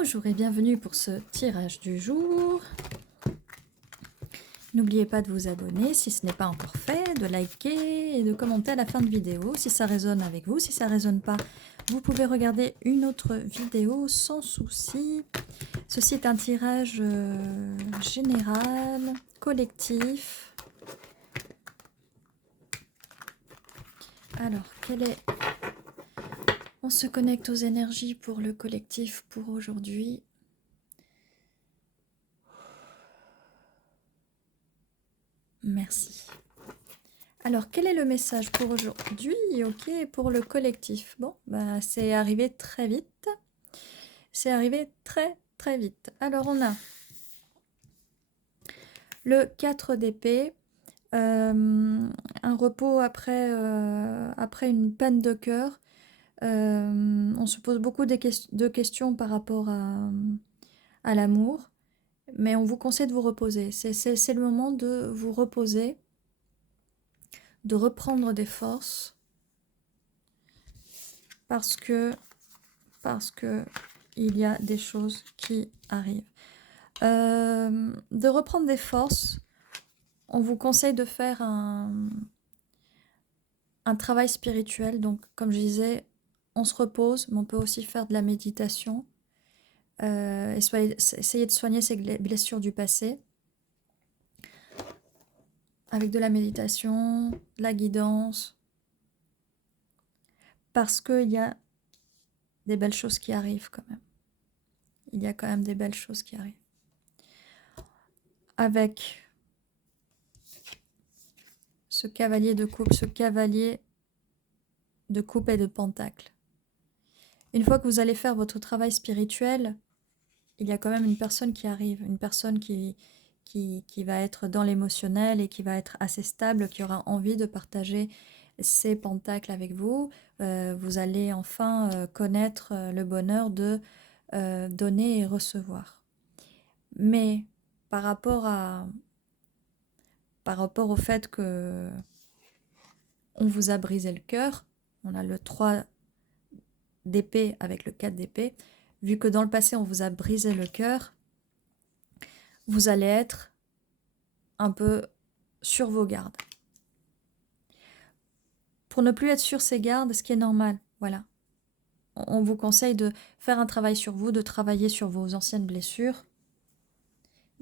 Bonjour et bienvenue pour ce tirage du jour. N'oubliez pas de vous abonner si ce n'est pas encore fait, de liker et de commenter à la fin de vidéo si ça résonne avec vous. Si ça ne résonne pas, vous pouvez regarder une autre vidéo sans souci. Ceci est un tirage général, collectif. Alors, quel est... On se connecte aux énergies pour le collectif pour aujourd'hui. Merci. Alors, quel est le message pour aujourd'hui? Ok, pour le collectif. Bon, bah, c'est arrivé très vite. C'est arrivé très vite. Alors, on a le 4 d'épée. Un repos après une peine de cœur. On se pose beaucoup de questions par rapport à l'amour. Mais on vous conseille de vous reposer. C'est le moment de vous reposer, de reprendre des forces. Parce que il y a des choses qui arrivent. De reprendre des forces, on vous conseille de faire un travail spirituel. Donc, comme je disais, on se repose, mais on peut aussi faire de la méditation. Essayer de soigner ces blessures du passé. Avec de la méditation, de la guidance. Parce qu'il y a des belles choses qui arrivent quand même. Il y a quand même des belles choses qui arrivent. Avec ce cavalier de coupe, ce cavalier de coupe et de pentacle. Une fois que vous allez faire votre travail spirituel, il y a quand même une personne qui arrive, une personne qui va être dans l'émotionnel et qui va être assez stable, qui aura envie de partager ses pentacles avec vous. Vous allez enfin connaître le bonheur de donner et recevoir. Mais par rapport au fait que on vous a brisé le cœur, on a le 3 d'épée avec le 4 d'épée, vu que dans le passé on vous a brisé le cœur, vous allez être un peu sur vos gardes. Pour ne plus être sur ces gardes, ce qui est normal, voilà. On vous conseille de faire un travail sur vous, de travailler sur vos anciennes blessures.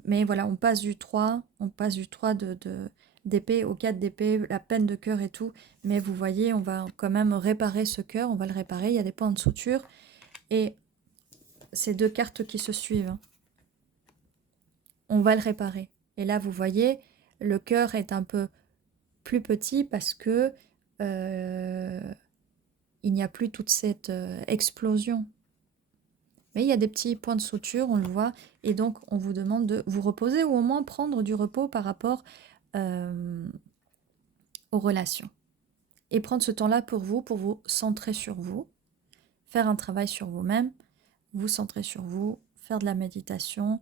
Mais voilà, on passe du 3 d'épée au 4 d'épée, la peine de cœur et tout. Mais vous voyez, on va quand même réparer ce cœur, on va le réparer, il y a des points de suture. Et ces deux cartes qui se suivent, hein. On va le réparer. Et là, vous voyez, le cœur est un peu plus petit parce que il n'y a plus toute cette explosion. Mais il y a des petits points de suture, on le voit, et donc on vous demande de vous reposer ou au moins prendre du repos par rapport aux relations. Et prendre ce temps-là pour vous centrer sur vous, faire un travail sur vous-même, vous centrer sur vous, faire de la méditation,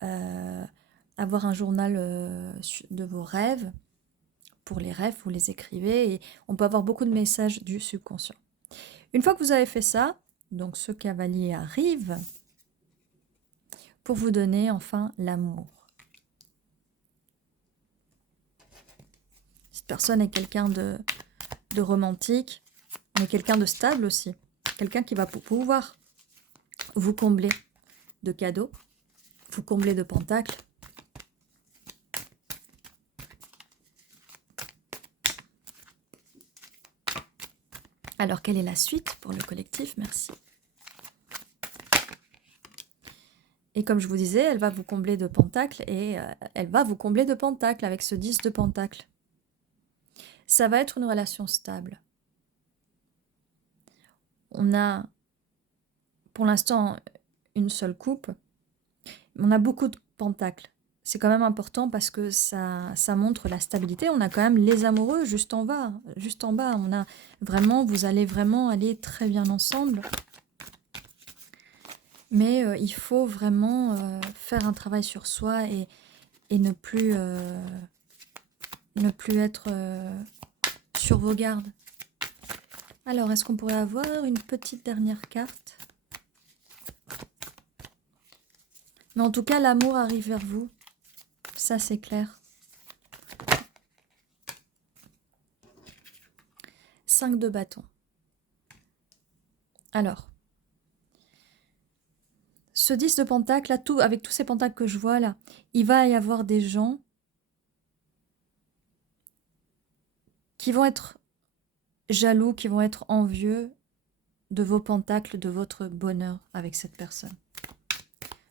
avoir un journal de vos rêves. Pour les rêves, vous les écrivez et on peut avoir beaucoup de messages du subconscient. Une fois que vous avez fait ça, donc ce cavalier arrive pour vous donner enfin l'amour. Cette personne est quelqu'un de romantique, mais quelqu'un de stable aussi. Quelqu'un qui va pouvoir vous combler de cadeaux, vous combler de pentacles. Alors, quelle est la suite pour le collectif? Merci. Et comme je vous disais, elle va vous combler de pentacles et elle va vous combler de pentacles avec ce 10 de pentacles. Ça va être une relation stable. On a, pour l'instant, une seule coupe. On a beaucoup de pentacles. C'est quand même important parce que ça montre la stabilité. On a quand même les amoureux juste en bas. Juste en bas, on a vraiment, vous allez vraiment aller très bien ensemble. Mais il faut vraiment faire un travail sur soi et ne plus être sur vos gardes. Alors, est-ce qu'on pourrait avoir une petite dernière carte? Mais en tout cas, l'amour arrive vers vous. Ça, c'est clair. 5 de bâton. Alors, ce 10 de pentacle, là, avec tous ces pentacles que je vois là, il va y avoir des gens qui vont être jaloux, qui vont être envieux de vos pentacles, de votre bonheur avec cette personne.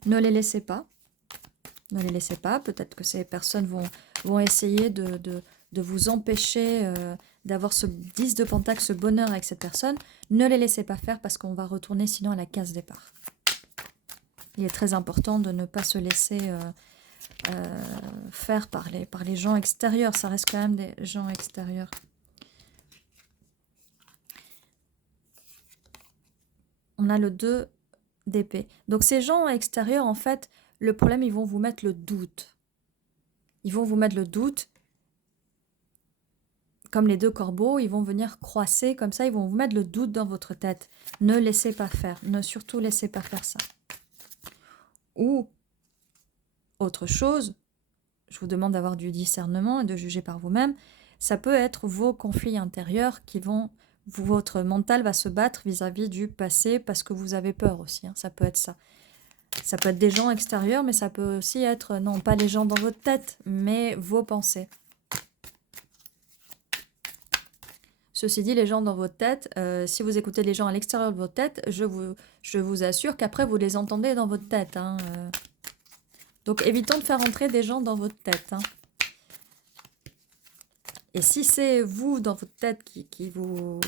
Ne les laissez pas. Ne les laissez pas. Peut-être que ces personnes vont essayer de vous empêcher d'avoir ce 10 de pentacle, ce bonheur avec cette personne. Ne les laissez pas faire parce qu'on va retourner sinon à la case départ. Il est très important de ne pas se laisser faire par les gens extérieurs. Ça reste quand même des gens extérieurs. On a le 2 d'épée. Donc ces gens extérieurs, en fait, le problème, ils vont vous mettre le doute. Ils vont vous mettre le doute. Comme les 2 corbeaux, ils vont venir croiser comme ça, ils vont vous mettre le doute dans votre tête. Ne laissez pas faire. Ne surtout laissez pas faire ça. Ou, autre chose, je vous demande d'avoir du discernement et de juger par vous-même, ça peut être vos conflits intérieurs qui vont... Votre mental va se battre vis-à-vis du passé parce que vous avez peur aussi. Hein, ça peut être ça. Ça peut être des gens extérieurs, mais ça peut aussi être, non, pas les gens dans votre tête, mais vos pensées. Ceci dit, les gens dans votre tête, si vous écoutez les gens à l'extérieur de votre tête, je vous assure qu'après, vous les entendez dans votre tête. Hein, Donc, évitons de faire entrer des gens dans votre tête. Hein. Et si c'est vous, dans votre tête, qui vous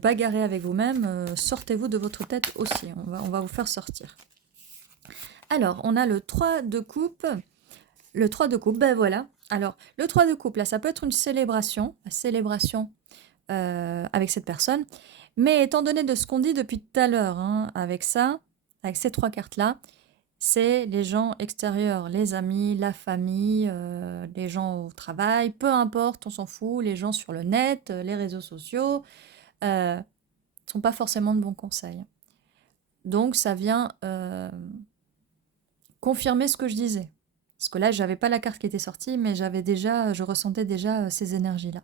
bagarrez avec vous-même, sortez-vous de votre tête aussi. On va vous faire sortir. Alors, on a le 3 de coupe. Le 3 de coupe, ben voilà. Alors, le 3 de coupe, là, ça peut être une célébration. La célébration avec cette personne. Mais étant donné de ce qu'on dit depuis tout à l'heure, hein, avec ça, avec ces 3 cartes-là, c'est les gens extérieurs, les amis, la famille, les gens au travail, peu importe, on s'en fout, les gens sur le net, les réseaux sociaux, ne sont pas forcément de bons conseils. Donc ça vient confirmer ce que je disais. Parce que là, j'avais pas la carte qui était sortie, mais je ressentais déjà ces énergies-là.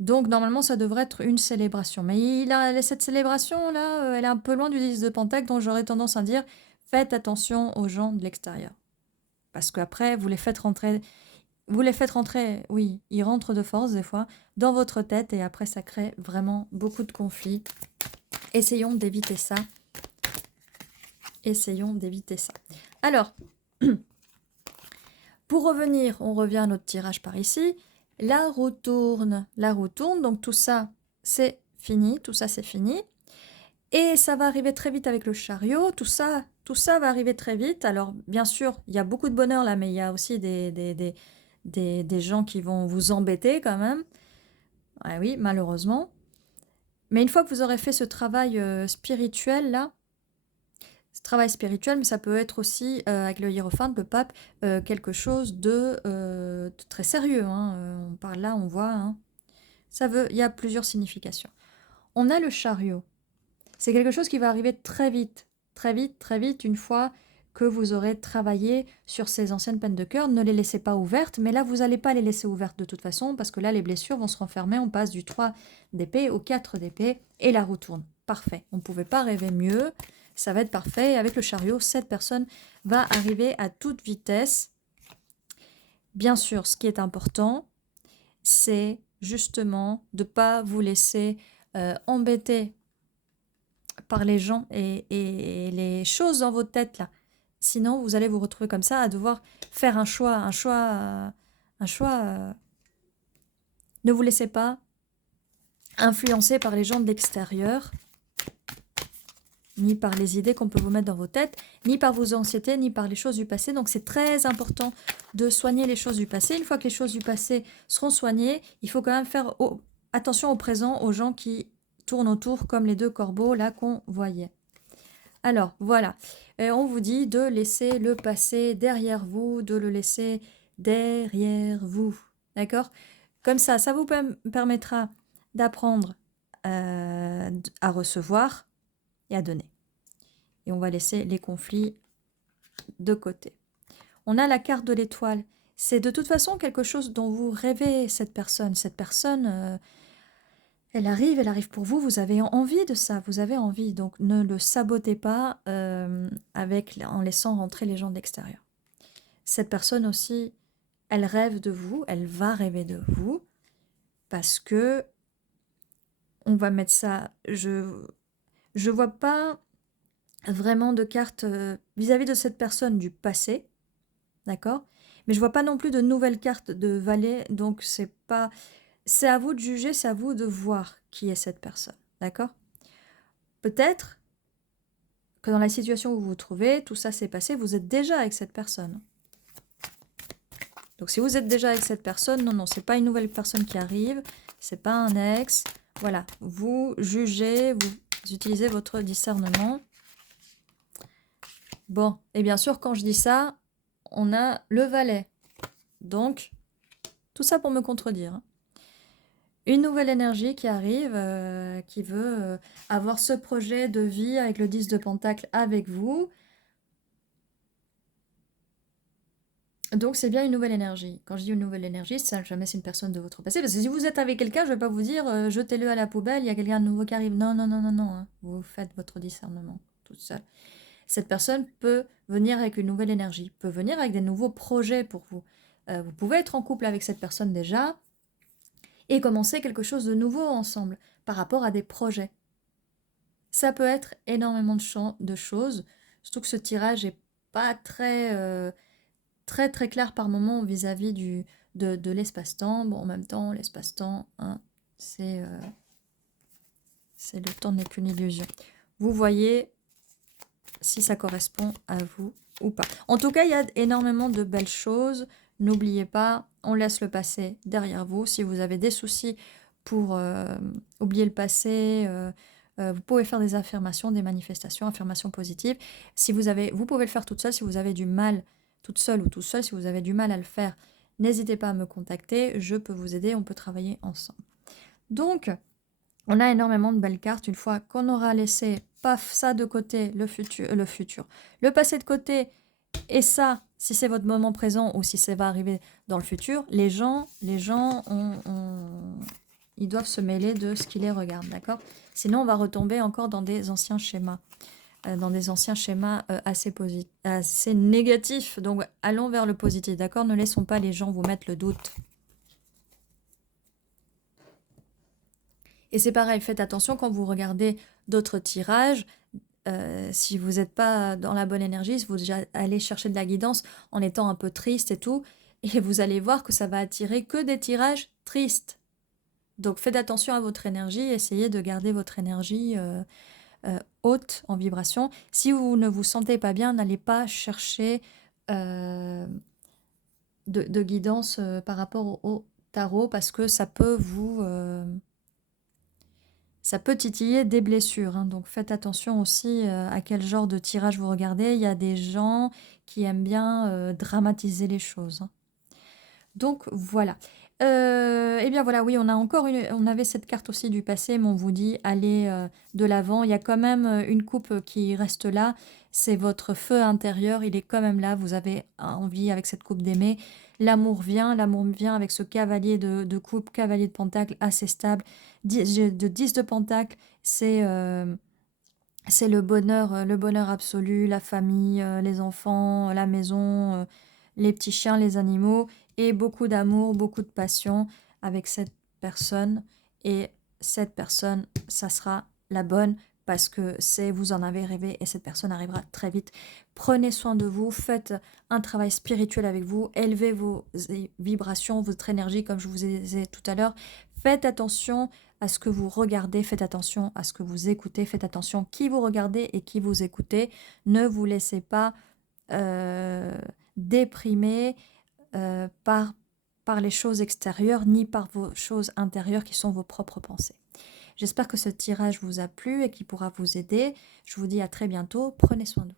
Donc normalement, ça devrait être une célébration. Mais cette célébration-là, elle est un peu loin du 10 de Pentacle, donc j'aurais tendance à dire, faites attention aux gens de l'extérieur. Parce qu'après, vous les faites rentrer, oui, ils rentrent de force des fois, dans votre tête, et après, ça crée vraiment beaucoup de conflits. Essayons d'éviter ça. Essayons d'éviter ça. Alors, pour revenir, on revient à notre tirage par ici. La roue tourne, donc tout ça, c'est fini, Et ça va arriver très vite avec le chariot, tout ça va arriver très vite. Alors, bien sûr, il y a beaucoup de bonheur là, mais il y a aussi des gens qui vont vous embêter quand même. Ah oui, malheureusement. Mais une fois que vous aurez fait ce travail spirituel là, ce travail spirituel, mais ça peut être aussi, avec le hiérophante, le pape, quelque chose de très sérieux. Hein. On parle là, on voit. Hein. Il y a plusieurs significations. On a le chariot. C'est quelque chose qui va arriver très vite, une fois que vous aurez travaillé sur ces anciennes peines de cœur. Ne les laissez pas ouvertes, mais là, vous n'allez pas les laisser ouvertes de toute façon, parce que là, les blessures vont se renfermer. On passe du 3 d'épée au 4 d'épée, et la roue tourne. Parfait. On ne pouvait pas rêver mieux. Ça va être parfait. Et avec le chariot, cette personne va arriver à toute vitesse. Bien sûr, ce qui est important, c'est justement de ne pas vous laisser embêter par les gens et les choses dans votre tête là. Sinon, vous allez vous retrouver comme ça à devoir faire un choix. Ne vous laissez pas influencer par les gens de l'extérieur, ni par les idées qu'on peut vous mettre dans vos têtes, ni par vos anxiétés, ni par les choses du passé. Donc c'est très important de soigner les choses du passé. Une fois que les choses du passé seront soignées, il faut quand même faire attention au présent, aux gens qui tournent autour, comme les 2 corbeaux là qu'on voyait. Alors, voilà. On vous dit de laisser le passé derrière vous, de le laisser derrière vous. D'accord? Comme ça vous permettra d'apprendre à recevoir et à donner. Et on va laisser les conflits de côté. On a la carte de l'étoile. C'est de toute façon quelque chose dont vous rêvez, cette personne. Cette personne, elle arrive pour vous. Vous avez envie de ça, vous avez envie. Donc ne le sabotez pas en laissant rentrer les gens de l'extérieur. Cette personne aussi, elle rêve de vous, elle va rêver de vous, parce que on va mettre ça. Je vois pas vraiment de carte vis-à-vis de cette personne du passé, d'accord? Mais je vois pas non plus de nouvelles cartes de valet, donc c'est pas. C'est à vous de juger, c'est à vous de voir qui est cette personne, d'accord? Peut-être que dans la situation où vous vous trouvez, tout ça s'est passé, vous êtes déjà avec cette personne. Donc si vous êtes déjà avec cette personne, non, c'est pas une nouvelle personne qui arrive, c'est pas un ex. Voilà, vous jugez, vous utilisez votre discernement. Bon, et bien sûr, quand je dis ça, on a le valet. Donc, tout ça pour me contredire. Hein. Une nouvelle énergie qui arrive, qui veut avoir ce projet de vie avec le 10 de Pentacle avec vous. Donc, c'est bien une nouvelle énergie. Quand je dis une nouvelle énergie, ça jamais c'est une personne de votre passé. Parce que si vous êtes avec quelqu'un, je ne vais pas vous dire jetez-le à la poubelle, il y a quelqu'un de nouveau qui arrive. Non, non, non, non, non. Hein. Vous faites votre discernement toute seule. Cette personne peut venir avec une nouvelle énergie, peut venir avec des nouveaux projets pour vous. Vous pouvez être en couple avec cette personne déjà et commencer quelque chose de nouveau ensemble par rapport à des projets. Ça peut être énormément de choses, surtout que ce tirage n'est pas très, très très clair par moment vis-à-vis de l'espace-temps. Bon, en même temps, l'espace-temps, hein, c'est le temps n'est qu'une illusion. Vous voyez si ça correspond à vous ou pas. En tout cas, il y a énormément de belles choses. N'oubliez pas, on laisse le passé derrière vous. Si vous avez des soucis pour oublier le passé, vous pouvez faire des affirmations, des manifestations, affirmations positives. Si vous pouvez le faire toute seule. Si vous avez du mal, toute seule ou tout seul, si vous avez du mal à le faire, n'hésitez pas à me contacter. Je peux vous aider, on peut travailler ensemble. Donc, on a énormément de belles cartes. Une fois qu'on aura laissé, paf, ça de côté, le passé de côté, et ça, si c'est votre moment présent ou si ça va arriver dans le futur, les gens ils doivent se mêler de ce qui les regarde, d'accord? Sinon, on va retomber encore dans des anciens schémas, assez négatifs. Donc, allons vers le positif, d'accord? Ne laissons pas les gens vous mettre le doute. Et c'est pareil, faites attention quand vous regardez d'autres tirages. Si vous n'êtes pas dans la bonne énergie, si vous allez chercher de la guidance en étant un peu triste et tout, et vous allez voir que ça va attirer que des tirages tristes. Donc faites attention à votre énergie, essayez de garder votre énergie haute en vibration. Si vous ne vous sentez pas bien, n'allez pas chercher de guidance par rapport au tarot, parce que ça peut ça peut titiller des blessures, hein. Donc faites attention aussi à quel genre de tirage vous regardez. Il y a des gens qui aiment bien dramatiser les choses. Hein. Donc voilà. Eh bien voilà, oui, on avait cette carte aussi du passé, mais on vous dit allez de l'avant. Il y a quand même une coupe qui reste là. C'est votre feu intérieur, il est quand même là. Vous avez envie avec cette coupe d'aimer. L'amour vient avec ce cavalier de coupe, cavalier de pentacle assez stable. 10 de pentacle, c'est le bonheur absolu, la famille, les enfants, la maison, les petits chiens, les animaux, et beaucoup d'amour, beaucoup de passion avec cette personne. Et cette personne, ça sera la bonne parce que vous en avez rêvé et cette personne arrivera très vite. Prenez soin de vous, faites un travail spirituel avec vous, élevez vos vibrations, votre énergie, comme je vous ai dit tout à l'heure. Faites attention à ce que vous regardez, faites attention à ce que vous écoutez, faites attention qui vous regardez et qui vous écoutez. Ne vous laissez pas déprimer par les choses extérieures, ni par vos choses intérieures qui sont vos propres pensées. J'espère que ce tirage vous a plu et qu'il pourra vous aider. Je vous dis à très bientôt. Prenez soin de vous.